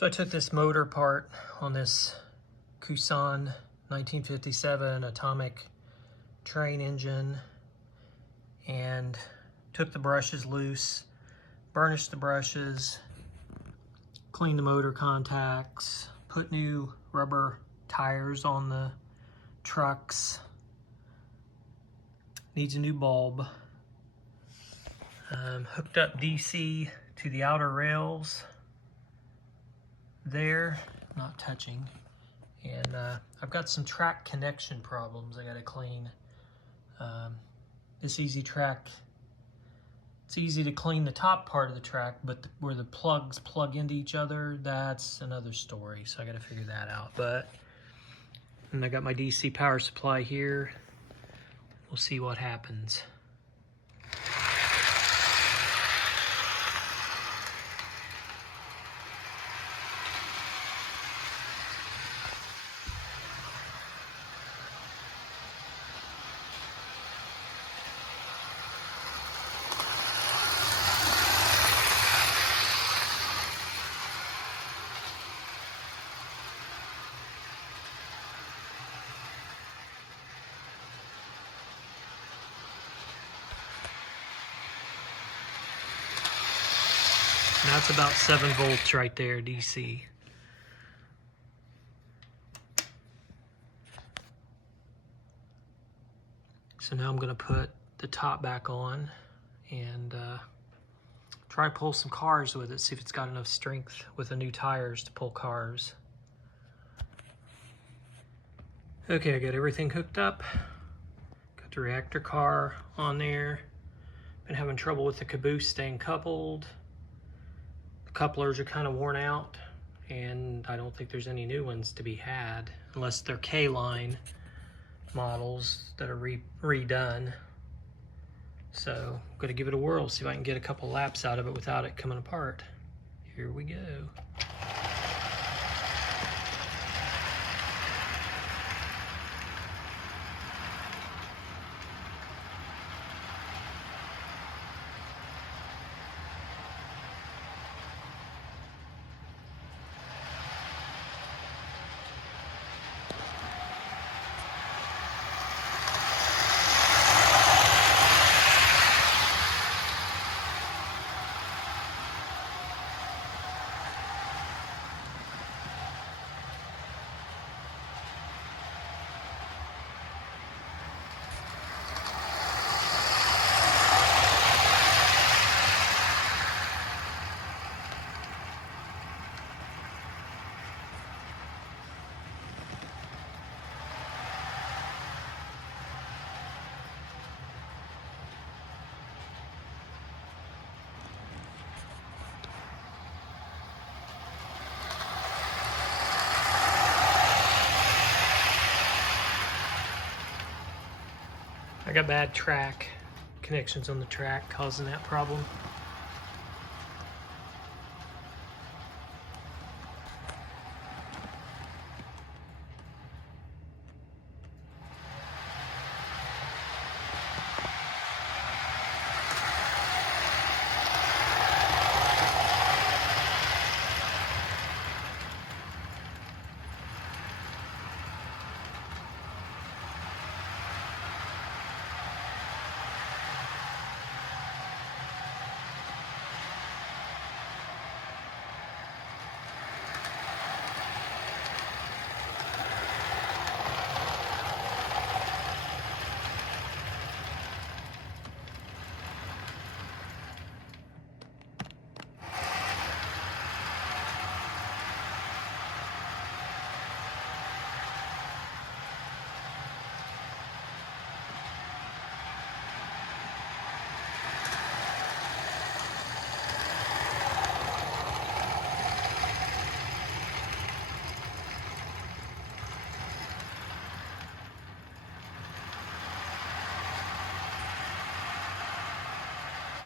So I took this motor apart on this Kusan 1957 atomic train engine and took the brushes loose, burnished the brushes, cleaned the motor contacts, put new rubber tires on the trucks, needs a new bulb, hooked up DC to the outer rails there, not touching, and I've got some track connection problems I gotta clean. This Easy Track, it's easy to clean the top part of the track, but where the plugs plug into each other, that's another story, so I gotta figure that out. And I got my DC power supply here. We'll see what happens. And that's about 7 volts right there, DC. So now I'm gonna put the top back on and try to pull some cars with it, see if it's got enough strength with the new tires to pull cars. Okay, I got everything hooked up. Got the reactor car on there. Been having trouble with the caboose staying coupled. The couplers are kind of worn out, and I don't think there's any new ones to be had, unless they're K-line models that are redone. So I'm gonna give it a whirl, see if I can get a couple laps out of it without it coming apart. Here we go. I got bad track connections on the track causing that problem.